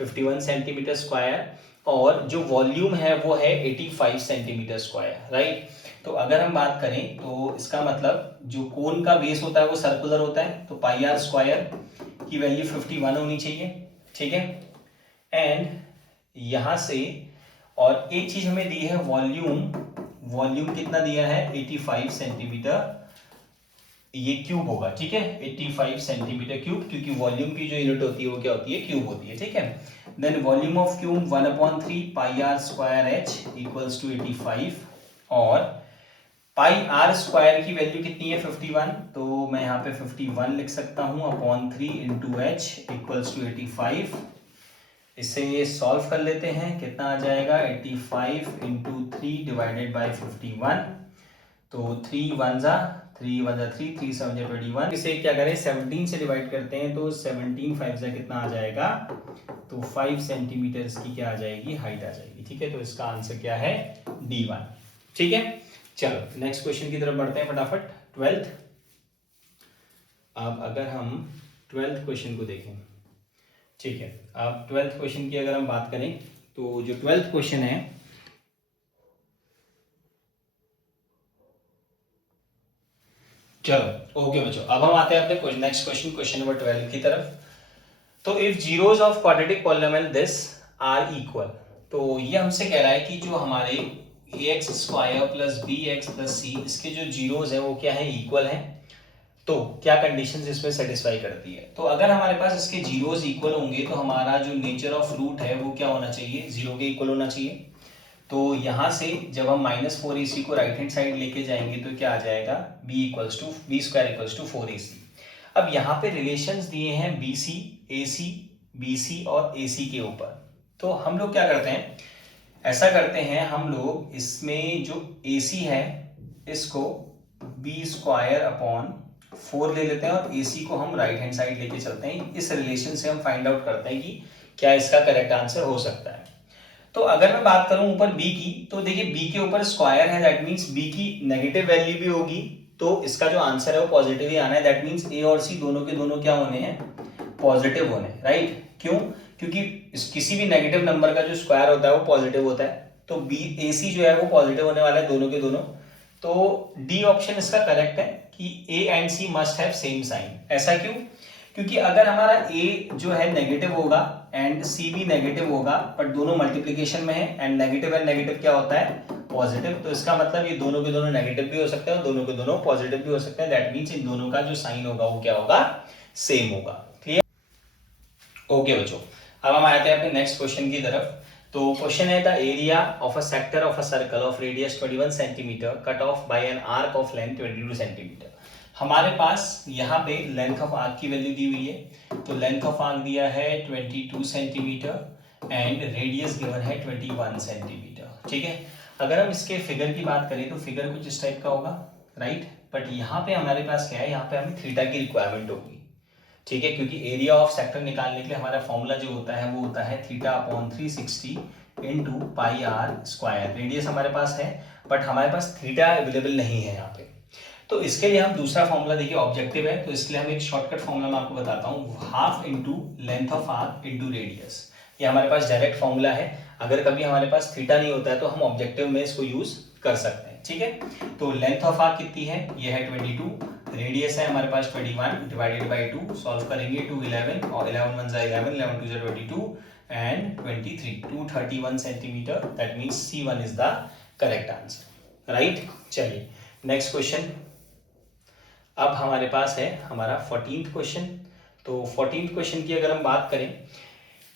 51 सेंटीमीटर स्क्वायर, और जो वॉल्यूम है वो है 85 सेंटीमीटर स्क्वायर, राइट। तो अगर हम बात करें तो इसका मतलब जो कोन का बेस होता है वो सर्कुलर होता है, तो पाई आर स्क्वायर की वैल्यू 51 होनी चाहिए, ठीक है। एंड यहां से और एक चीज हमें दी है वॉल्यूम, वॉल्यूम कितना दिया है, 85 सेंटीमीटर ये क्यूब होगा, ठीक है, 85 सेंटीमीटर क्यूब, क्योंकि वॉल्यूम की जो यूनिट होती है वो क्या होती है, क्यूब होती है, ठीक है। Then volume of cube 1/3 pi R square H equals to 85, और पाई आर स्क्वायर की वैल्यू कितनी है 51, तो मैं यहाँ पे 51 लिख सकता हूँ upon 3 into H equals to 85। इसे ये सॉल्व कर लेते हैं, कितना आ जाएगा 85 इंटू 3 डिवाइडेड बाई 51, तो 3 1 जा 3 1 जा 3 3 7 जा 21। इसे क्या करें 17 से डिवाइड करते हैं, तो 17 5 जा कितना आ जाएगा, तो 5 सेंटीमीटर इसकी क्या आ जाएगी, हाइट आ जाएगी, ठीक है। तो इसका आंसर क्या है, D1, ठीक है। चलो नेक्स्ट क्वेश्चन की तरफ बढ़ते हैं फटाफट। 12th, अब अगर हम 12th क्वेश्चन को देखें, ठीक है, अब 12th क्वेश्चन की अगर हम बात करें, तो जो 12th क्वेश्चन है, चलो ओके बच्चों, अब हम आते हैं अपने नेक्स्ट क्वेश्चन, क्वेश्चन नंबर 12 की तरफ। तो if zeros of quadratic polynomial this are equal, तो ये हमसे कह रहा है कि जो हमारे ax square plus bx plus c, इसके जो जीरोस हैं वो क्या है, इक्वल हैं, तो क्या कंडीशंस इसमें सेटिस्फाई करती है। तो अगर हमारे पास इसके जीरोस इक्वल होंगे तो हमारा जो नेचर ऑफ रूट है वो क्या होना चाहिए, जीरो के इक्वल होना चाहिए। तो यहाँ से जब हम -4ac को राइट हैंड साइड लेके जाएंगे तो क्या आ जाएगा, b square equals to 4ac। अब यहाँ पे रिलेशंस दिए हैं bc, ac, bc और ac के ऊपर। तो हम लोग क्या करते हैं, ऐसा करते हैं हम लोग, इसमें जो ac है इसको b स्क्वायर अपॉन 4 ले लेते हैं, और ac को हम राइट हैंड साइड लेके चलते हैं। इस रिलेशन से हम फाइंड आउट करते हैं कि क्या इसका करेक्ट आंसर हो सकता है। तो अगर मैं बात करूं ऊपर b की, तो देखिए b के ऊपर स्क्वायर है, दैट मींस b की नेगेटिव वैल्यू भी होगी, तो इसका जो आंसर है वो पॉजिटिव ही आना है। दैट मींस a और c दोनों के दोनों क्या होने हैं, पॉजिटिव होने, राइट। क्यों, क्योंकि किसी भी नेगेटिव नंबर का जो स्क्वायर होता है वो पॉजिटिव होता है, तो b ac जो है वो पॉजिटिव होने वाला है दोनों के दोनों। तो डी ऑप्शन इसका करेक्ट है कि a and c must have same sign. ऐसा क्यों, क्योंकि अगर हमारा a जो है नेगेटिव होगा एंड c भी नेगेटिव होगा, बट दोनों मल्टीप्लिकेशन में है, एंड नेगेटिव क्या होता है, पॉजिटिव, तो इसका मतलब ये दोनों के दोनों नेगेटिव भी हो सकते हैं और दोनों के दोनों पॉजिटिव भी हो सकते हैं। दैट मींस इन दोनों का जो साइन होगा वो क्या होगा, सेम होगा। क्लियर, ओके बच्चों, अब हम आते हैं अपने नेक्स्ट क्वेश्चन की तरफ। तो क्वेश्चन है, the area of a sector of a circle of radius 21 centimetre cut off by an arc of length 22 centimetre. हमारे पास यहाँ पे लेंथ ऑफ आर्क की वैल्यू दी हुई है, तो लेंथ ऑफ आर्क दिया है 22 सेंटीमीटर एंड रेडियस गिवन है 21 सेंटीमीटर, ठीक है। अगर हम इसके फिगर की बात करें तो फिगर कुछ इस टाइप का होगा, राइट। बट यहाँ पे हमारे पास क्या है, यहाँ पे हमें थीटा की रिक्वायरमेंट होगी, ठीक है, क्योंकि एरिया ऑफ सेक्टर निकालने के लिए हमारा फॉर्मूला जो होता है वो होता है theta upon 360 into pi R square. Radius हमारे पास है बट हमारे पास थीटा अवेलेबल नहीं है यहाँ पे, तो इसके लिए हम दूसरा फॉर्मूला, देखिए ऑब्जेक्टिव है तो इसके लिए हम एक शॉर्टकट फॉर्मूला मैं आपको बताता हूँ, half into length of arc into radius. ये हमारे पास डायरेक्ट फॉर्मूला है, अगर कभी हमारे पास थीटा नहीं होता है तो हम ऑब्जेक्टिव में इसको यूज कर सकते हैं, ठीक है। तो लेंथ ऑफ आर्क कितनी है, ये है 22, रेडियस है हमारे पास 21 डिवाइडेड बाई 2, सॉल्व करेंगे 2 11 और 11 1 जा 11, 11 2 जा 22 and 23, 231 centimetre. That means C1 is the correct answer, right. चलिए नेक्स्ट क्वेश्चन, अब हमारे पास है हमारा 14th क्वेश्चन। तो 14th क्वेश्चन की अगर हम बात करें,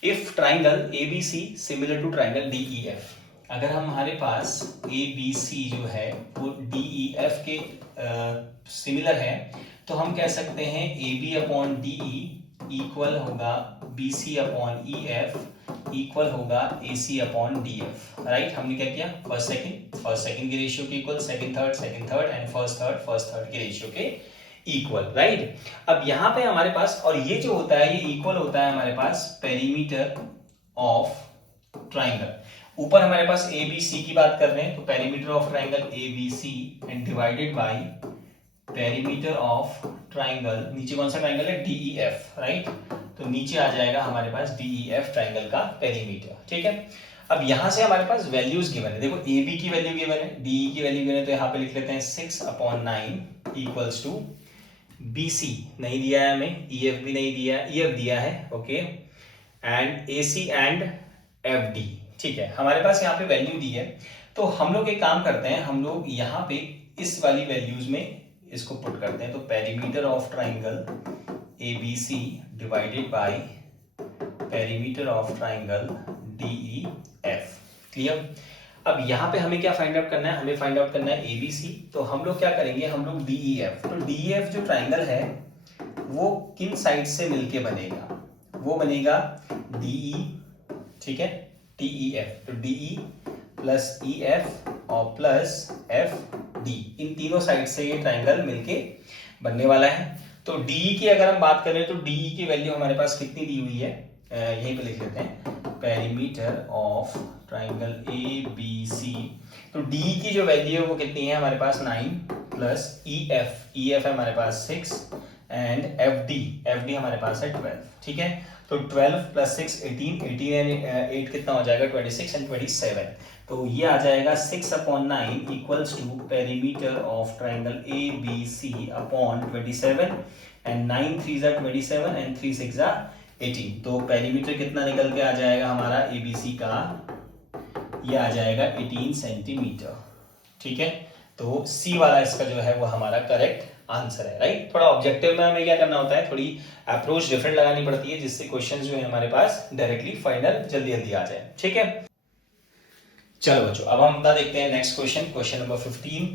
if triangle ABC similar to triangle DEF, अगर हमारे पास ABC जो है वो DEF के सिमिलर है, तो हम कह सकते हैं AB अपॉन DE इक्वल होगा BC अपॉन EF इक्वल होगा AC अपॉन DF, राइट। हमने क्या किया, फर्स्ट सेकंड के रेशियो के equal, second third and first third के रेशियो के इक्वल, राइट। अब यहाँ पे हमारे पास, और ये जो होता है ये इक्वल होता है हमारे पास पेरीमीटर ऑफ ट्राइंगल। ऊपर हमारे पास ABC की बात कर रहे हैं, तो perimeter of triangle ABC and divided by perimeter of triangle, नीचे कौन सा ट्राइंगल है, DEF, राइट। तो नीचे आ जाएगा हमारे पास DEF ट्राइंगल का पेरीमीटर, ठीक है। अब यहां से हमारे पास वैल्यूज गिवन है, देखो AB की वैल्यू गिवन है, DE की वैल्यू गिवन है, तो यहाँ पे लिख लेते हैं 6/9 इक्वल्स टू BC नहीं दिया है हमें, EF भी नहीं दिया है, EF दिया है, okay, and AC and FD, ठीक है। हमारे पास यहाँ पे वैल्यू दी है, तो हम लोग एक काम करते हैं, हम लोग यहाँ पे इस वाली वैल्यूज में इसको पुट करते हैं, तो perimeter of triangle ABC divided by perimeter of triangle DEF। Clear. अब यहाँ पे हमें क्या फाइंड आउट करना है, हमें फाइंड आउट करना है ABC। तो हम लोग क्या करेंगे, हम लोग DEF, तो DEF जो ट्राइंगल है वो किन साइड से मिलके बनेगा, वो बनेगा DE, ठीक है, TEF, तो DE प्लस EF और प्लस FD, इन तीनों साइड से ये ट्राइंगल मिलके बनने वाला है। तो DE की अगर हम बात करें तो DE की वैल्यू हमारे पास कितनी दी हुई है, यहीं पे लिख लेते हैं, पेरीमीटर ऑफ ट्राइंगल ABC। तो DE की जो वैल्यू है वो कितनी है हमारे पास 9 प्लस EF है हमारे पास 6 एंड FD हमारे पास है 12, ठीक है। तो 12 प्लस 6 18 एंड 8 कितना हो जाएगा 26 एंड 27, तो ये आ जाएगा 6/9 equals to perimeter of triangle ABC upon 27 and 9 3 जा 27 एंड 3 6 जा 18। तो पेरीमीटर कितना निकल के आ जाएगा हमारा ABC का, ये आ जाएगा 18 सेंटीमीटर, ठीक है। तो C वाला इसका जो है वो हमारा करेक्ट आंसर है, राइट। थोड़ा ऑब्जेक्टिव में हमें क्या करना होता है, थोड़ी अप्रोच डिफरेंट लगानी पड़ती है, जिससे क्वेश्चन जो है हमारे पास डायरेक्टली फाइनल जल्दी जल्दी आ जाए, ठीक है। चलो बच्चों, अब हम अपना देखते हैं नेक्स्ट क्वेश्चन, क्वेश्चन नंबर 15।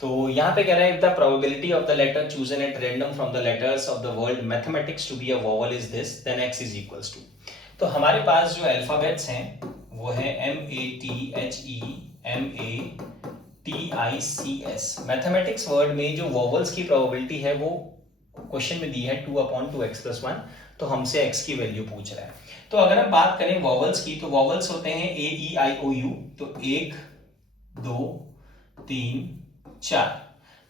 तो यहाँ पे कह रहा है, if the probability of the letter chosen at random from the letters of the word mathematics to be a vowel is this, then x is equals to. तो हमारे पास जो alphabets हैं वो है MATHE MATICS। मैथमेटिक्स वर्ड में जो vowels की probability है वो क्वेश्चन में दी है 2/2x+1, तो हमसे x की वैल्यू पूछ रहा है। तो अगर हम बात करें वोवेल्स की, तो वोवेल्स होते हैं AEIOU, तो 1 2 3 4।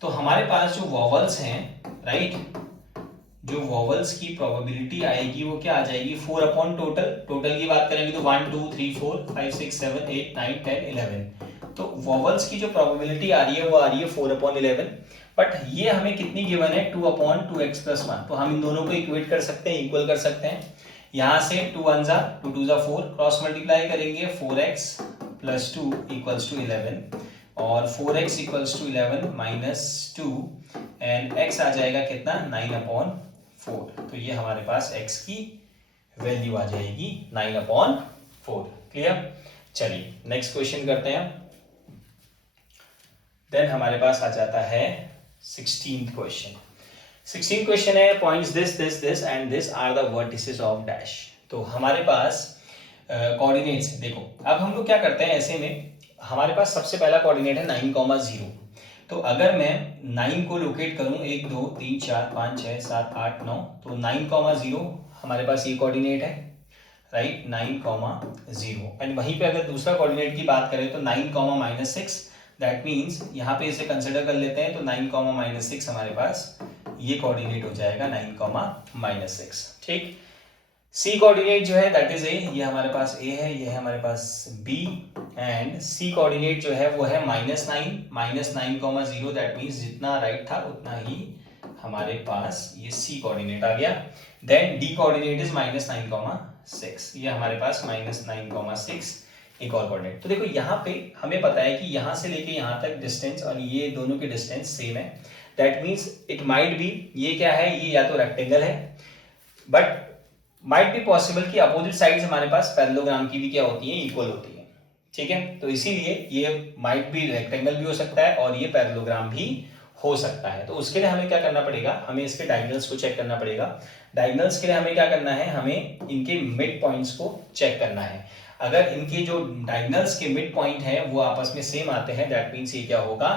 तो हमारे पास जो वोवेल्स हैं, राइट, जो वोवेल्स की प्रोबेबिलिटी आएगी वो क्या आ जाएगी 4/टोटल की बात करेंगे तो 1 2 3 4 5 6 7 8 9 10 11। तो वोवेल्स की जो प्रोबेबिलिटी आ रही है वो आ रही है 4/11, बट ये हमें कितनी गिवन है 2/2x+1। तो हम इन दोनों को इक्वेट कर सकते हैं, इक्वल कर सकते हैं। यहां से 2 1 जा 2 2 जा 4, क्रॉस मल्टीप्लाई करेंगे 4x + 2 = 11 और 4x = 11 - 2 एंड x आ जाएगा कितना 9/4। तो ये हमारे पास x की वैल्यू आ जाएगी 9/4। क्लियर। चलिए नेक्स्ट क्वेश्चन करते हैं। देन हमारे पास आ जाता है 16th क्वेश्चन। 16th क्वेश्चन है, points this and this are the vertices of dash. तो हमारे पास कोऑर्डिनेट्स देखो, अब हम लोग क्या करते हैं ऐसे में, हमारे पास सबसे पहला कोऑर्डिनेट है 9,0। तो अगर मैं 9 को लोकेट करूं 1 2 3 4 5 6 7 8 9, तो 9,0 हमारे पास ये कोऑर्डिनेट है, राइट, 9,0। एंड वहीं पे अगर दूसरा कोऑर्डिनेट की बात करें तो 9,-6, दैट मीन्स यहाँ पे इसे कंसिडर कर लेते हैं, तो 9,-6 हमारे पास ये कोऑर्डिनेट हो जाएगा 9,-6, ठीक। सी कोऑर्डिनेट जो है दैट इज ए, ये हमारे पास ए है, ये है हमारे पास बी, एंड सी कोऑर्डिनेट जो है वो है -9,-9,0, दैट मीन्स जितना राइट था उतना ही हमारे पास ये सी कोऑर्डिनेट आ गया। देन डी कोऑर्डिनेट इज -9,6, ये हमारे पास -9,6 एक और कोऑर्डिनेट। तो देखो यहाँ पे हमें पता है कि यहाँ से लेके यहाँ तक डिस्टेंस और ये दोनों की डिस्टेंस सेम है, that means it might be, ये क्या है, ये या तो रेक्टेंगल है, बट माइट बी पॉसिबल कि अपोजिट साइड्स हमारे पास पैरेललोग्राम की भी क्या होती है, इक्वल होती है, ठीक है। तो इसीलिए ये माइट बी रेक्टेंगल भी हो सकता है और ये पैरेललोग्राम भी हो सकता है। तो उसके लिए हमें क्या करना पड़ेगा, हमें इसके डायगोनल्स को चेक करना पड़ेगा। डायगोनल्स के लिए हमें क्या करना है, हमें इनके मिड पॉइंट्स को चेक करना है। अगर इनके जो डायगोनल्स के मिड पॉइंट है वो आपस में सेम आते हैं, दैट मीन्स ये क्या होगा,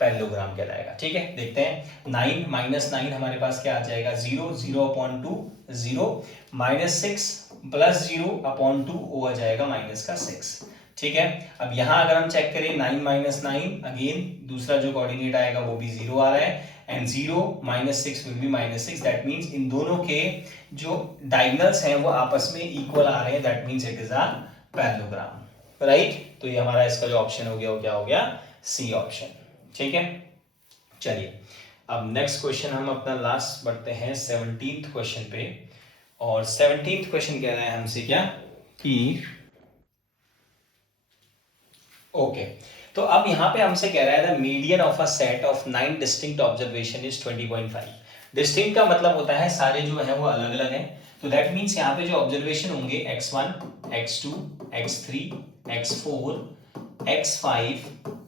पैरेललोग्राम कहलाएगा, ठीक है। देखते हैं 9 - 9 हमारे पास क्या आ जाएगा 0 0/2 0, -6 + 0/2 वो आ जाएगा -6, ठीक है। अब यहाँ अगर हम चेक करें 9 - 9, अगेन दूसरा जो कोऑर्डिनेट आएगा वो भी 0 आ रहा है, and 0 - 6 will be -6, that means in दोनों के जो डायगोनल्स हैं वो आपस में इक्वल आ रहे हैं, that means it is a parallelogram, right. तो ये हमारा इसका जो ऑप्शन हो गया वो क्या हो गया, सी ऑप्शन, ठीक है। चलिए अब नेक्स्ट क्वेश्चन हम अपना लास्ट बढ़ते हैं 17th क्वेश्चन पे, और 17th क्वेश्चन कह रहा है हमसे क्या कि ओके, तो अब यहाँ पे हमसे कह रहा है the median of a set of 9 distinct observation is 20.5। Distinct का मतलब होता है सारे जो है वो अलग अलग हैं, तो दैट मीन्स यहाँ पे जो ऑब्जर्वेशन होंगे x1, x2, x3, x4, x5,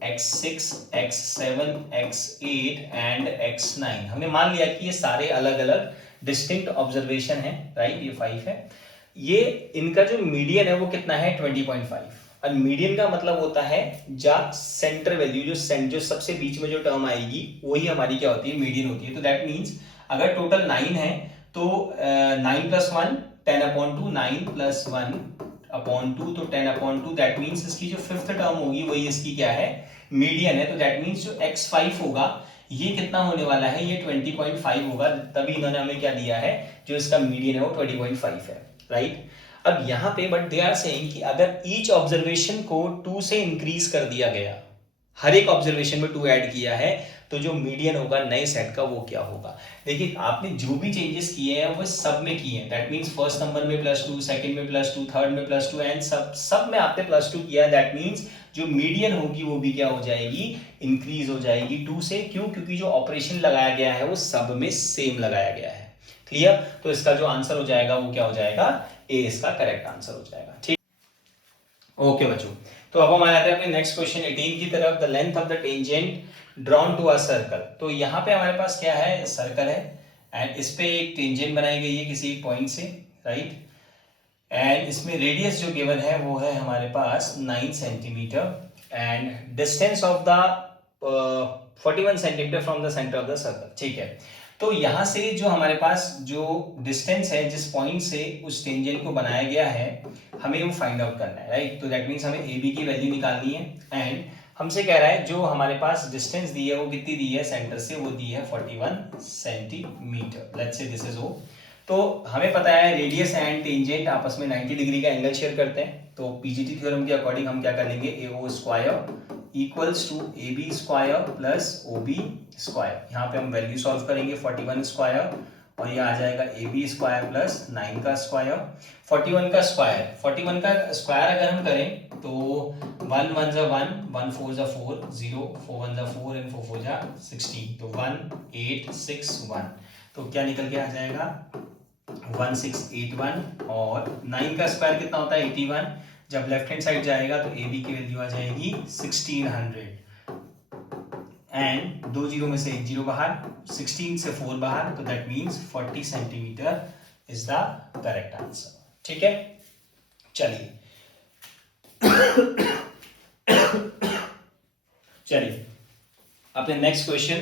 x6, x7, x8 and x9, हमने मान लिया कि ये सारे अलग अलग डिस्टिंक्ट ऑब्जर्वेशन है, राइट, ये 5 है। ये इनका जो मीडियन है वो कितना है 20.5। और मीडियन का मतलब होता है जा सेंटर वैल्यू, जो सबसे बीच में जो टर्म आएगी वही हमारी क्या होती है, मीडियन होती है। तो दैट मीन्स अगर टोटल 9 है तो 9 प्लस 1 10/2, 9 प्लस 1/2 तो 10/2, दैट मीन्स इसकी जो फिफ्थ टर्म होगी वही इसकी क्या है, मीडियन है। तो दैट मीन्स जो x5 होगा ये कितना होने वाला है, ये 20.5 होगा, तभी इन्होंने हमें क्या दिया है, जो इसका मीडियन है वो 20.5 है, राइट। अब यहाँ पे बट दे आर सेइंग कि अगर ईच ऑब्जर्वेशन को 2 से इंक्रीज कर दिया गया, हर एक ऑब्जर्वेशन में 2 ऐड किया है, तो जो मीडियन होगा नए सेट का वो क्या होगा। देखिए आपने जो भी चेंजेस किए हैं वो सब में किए हैं, दैट मीन्स फर्स्ट नंबर में +2, सेकंड में +2, थर्ड में +2 एंड सब में आपने +2 किया है। दैट मीन्स जो मीडियन होगी वो भी क्या हो जाएगी, इंक्रीज हो जाएगी 2 से। क्यों? क्योंकि जो ऑपरेशन लगाया गया है वो सब में सेम लगाया गया है। क्लियर? तो इसका जो आंसर हो जाएगा वो क्या हो जाएगा, ए इसका करेक्ट आंसर हो जाएगा। ठीक, ओके बच्चों, तो अब हम आ जाते हैं अपने नेक्स्ट क्वेश्चन 18 की तरफ। The length of the tangent drawn to a circle. तो यहाँ पे हमारे पास क्या है, सर्कल है एंड इस पे एक टेंजेंट बनाई गई है किसी पॉइंट से, राइट, एंड इसमें रेडियस जो गिवन है वो है हमारे पास 9 centimetre and distance of the 41 centimetre from the centre of the circle. ठीक है, तो यहाँ से जो हमारे पास जो डिस्टेंस है जिस पॉइंट से उस टेंजेंट को बनाया गया है हमें वो फाइंड आउट करना है, राइट। तो दैट मीन्स हमें ए बी की वैल्यू निकालनी है एंड हमसे कह रहा है जो हमारे पास डिस्टेंस दी है वो कितनी दी है सेंटर से, वो दी है 41 centimetre. Let's say this is O. तो हमें पता है रेडियस एंड टेंजेंट आपस में 90 डिग्री का एंगल शेयर करते हैं, तो पीजीटी थ्योरम के अकॉर्डिंग हम क्या कर लेंगे, A O square equals to A B square plus O B square. यहाँ पे हम वैल्यू सॉल्व करेंगे 41 स्क्वायर और ये आ जाएगा ए बी स्क्वायर प्लस 9 का स्क्वायर। 41 का स्क्वायर अगर हम करें तो 1 1 जा 1, 1 4 जा 4, 0 4 1 जा 4 एंड 4 4 जा 16, तो 1861। तो क्या निकल के आ जाएगा 1681 और 9 का स्क्वायर कितना होता है 81। जब लेफ्ट हैंड साइड जाएगा तो ए बी की वैल्यू आ जाएगी 1600 एंड 2 जीरो में से 1 जीरो बाहर, 16 से 4 बाहर, तो that means 40 centimetre is the correct answer. ठीक है, चलिए अपने नेक्स्ट क्वेश्चन।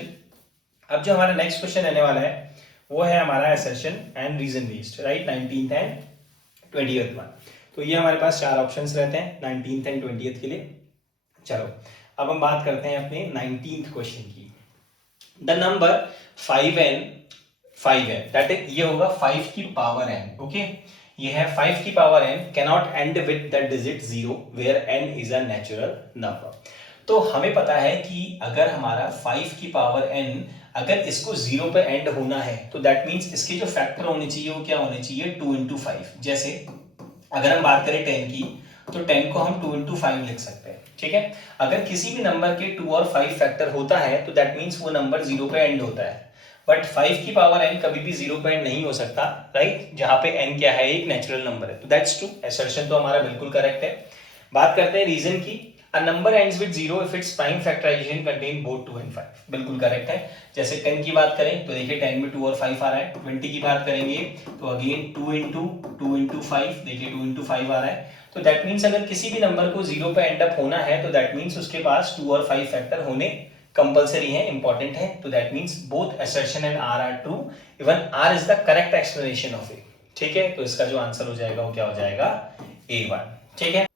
अब जो हमारा नेक्स्ट क्वेश्चन रहने वाला है वो है हमारा assertion and reason based, right, 19th and 20th one. तो ये हमारे पास 4 ऑप्शंस रहते हैं 19th एंड 20th के लिए। चलो अब हम बात करते हैं अपने 19th क्वेश्चन की। द नंबर 5 है दैट इज, ये होगा 5 की पावर n, ओके, ये है 5 की power n cannot end with the digit 0 where n is a natural number. तो हमें पता है कि अगर हमारा 5 की पावर n अगर इसको 0 पे एंड होना है तो दैट मीन्स इसके जो फैक्टर होने चाहिए वो क्या होने चाहिए 2 into 5। जैसे अगर हम बात करें 10 की तो 10 को हम 2 into 5 लिख सकते हैं, ठीक है। अगर किसी भी नंबर के 2 और 5 फैक्टर होता है तो दैट मीन्स वो नंबर 0 पे एंड होता है, बट 5 की पावर n कभी भी 0 पे एंड नहीं हो सकता, राइट, जहां पे n क्या है, एक नेचुरल नंबर है। तो दैट्स ट्रू, असर्शन तो हमारा बिल्कुल करेक्ट है। बात करते हैं रीजन की। A number ends with 0 if its prime factorization contain both 2 and 5, बिल्कुल करेक्ट है। जैसे 10 की बात करें तो देखिए 10 में 2 और 5 आ रहा है। 20 की बात करेंगे तो अगेन 2 into 5, देखिए 2 into 5 आ रहा है। तो दैट मीन्स अगर किसी भी नंबर को 0 पे एंड अप होना है तो दैट मीन्स उसके पास 2 और 5 फैक्टर होने कंपलसरी है, इंपॉर्टेंट है। तो that means both assertion and R true, even R is the correct explanation of it, ठीक है। तो इसका जो आंसर हो जाएगा वो क्या हो जाएगा A1, ठीक है।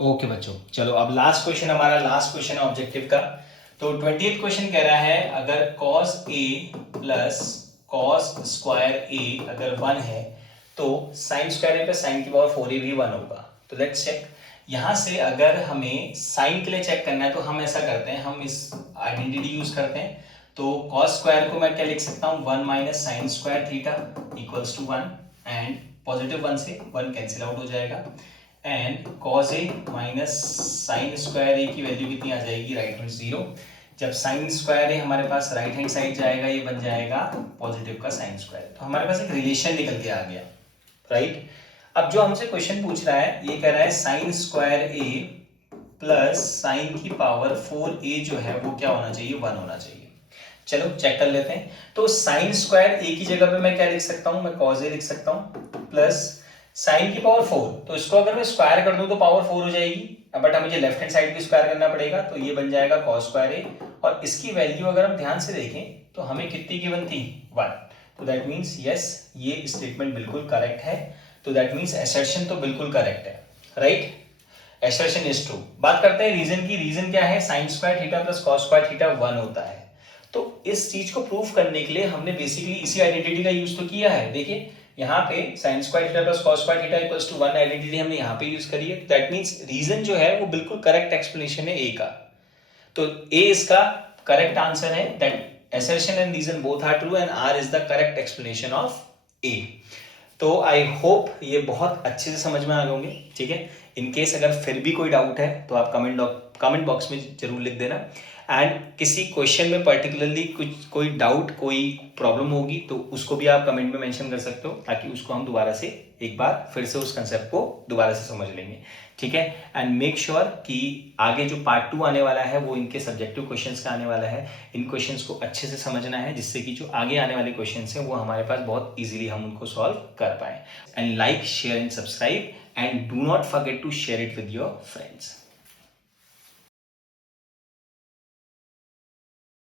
ओके बच्चों, चलो अब लास्ट क्वेश्चन, हमारा लास्ट क्वेश्चन है ऑब्जेक्टिव का। तो 20th क्वेश्चन कह रहा है अगर cos A plus cos square A अगर 1 है तो sin स्क्वायर A पे sin की पावर 4A भी 1 होगा। तो लेट्स चेक, यहां से अगर हमें sin के लिए चेक करना है तो हम ऐसा करते हैं, हम इस आइडेंटिटी यूज करते हैं। तो cos स्क्वायर को मैं क्या लिख सकता हूँ 1 minus sine square theta equals to 1 and positive 1 से 1 कैंसिल आउट हो जाएगा and cos A minus sine square A की वैल्यू कितनी आ जाएगी, राइट हैंड 0। जब साइन स्क्वायर ए हमारे पास राइट हैंड साइड जाएगा, ये बन जाएगा पॉजिटिव का साइन स्क्वायर। तो हमारे पास एक रिलेशन निकल के आ गया, राइट। अब जो हमसे क्वेश्चन पूछ रहा है, ये कह रहा है साइन स्क्वायर ए प्लस साइन की पावर 4a जो है वो क्या होना चाहिए, 1 होना चाहिए। चलो चेक कर लेते हैं। तो साइन स्क्वायर ए की जगह पे मैं क्या लिख सकता हूं, मैं कॉस ए लिख सकता हूं प्लस साइन की पावर 4। तो इसको अगर मैं स्क्वायर कर दूं तो पावर 4 हो जाएगी, बट मुझे लेफ्ट हैंड साइड भी स्क्वायर करना पड़ेगा, तो ये बन जाएगा कॉस स्क्वायर ए। और इसकी वैल्यू अगर हम ध्यान से देखें तो हमें कितनी गिवन थी, 1। तो दैट मीन्स यस, ये स्टेटमेंट बिल्कुल करेक्ट है। तो दैट मीन्स असर्शन तो बिल्कुल करेक्ट है, राइट। Assertion is true. बात करते हैं रीजन की। रीजन क्या है, sign square theta plus cos square theta 1 होता है। तो इस चीज को प्रूव करने के लिए हमने बेसिकली इसी आइडेंटिटी का यूज तो किया है। देखिए यहाँ पे sin square theta plus cos square theta equals to 1 identity हमने यहाँ पे यूज करी है। दैट मींस रीजन जो है वो बिल्कुल करेक्ट एक्सप्लेनेशन है ए का। तो ए इसका करेक्ट आंसर है, that assertion and reason both are true and R is the correct explanation of A. तो आई होप ये बहुत अच्छे से समझ में आ गए होंगे, ठीक है। इनकेस अगर फिर भी कोई डाउट है तो आप कमेंट बॉक्स में जरूर लिख देना। एंड किसी क्वेश्चन में पर्टिकुलरली कुछ कोई डाउट, कोई प्रॉब्लम होगी तो उसको भी आप कमेंट में मेंशन कर सकते हो, ताकि उसको हम दोबारा से एक बार फिर से उस कंसेप्ट को दोबारा से समझ लेंगे, ठीक है। एंड मेक श्योर कि आगे जो पार्ट 2 आने वाला है वो इनके सब्जेक्टिव क्वेश्चंस का आने वाला है। इन क्वेश्चंस को अच्छे से समझना है, जिससे कि जो आगे आने वाले क्वेश्चंस हैं वो हमारे पास बहुत इजीली हम उनको सॉल्व कर पाएं। And like, share and subscribe, and do not forget to share it with your friends.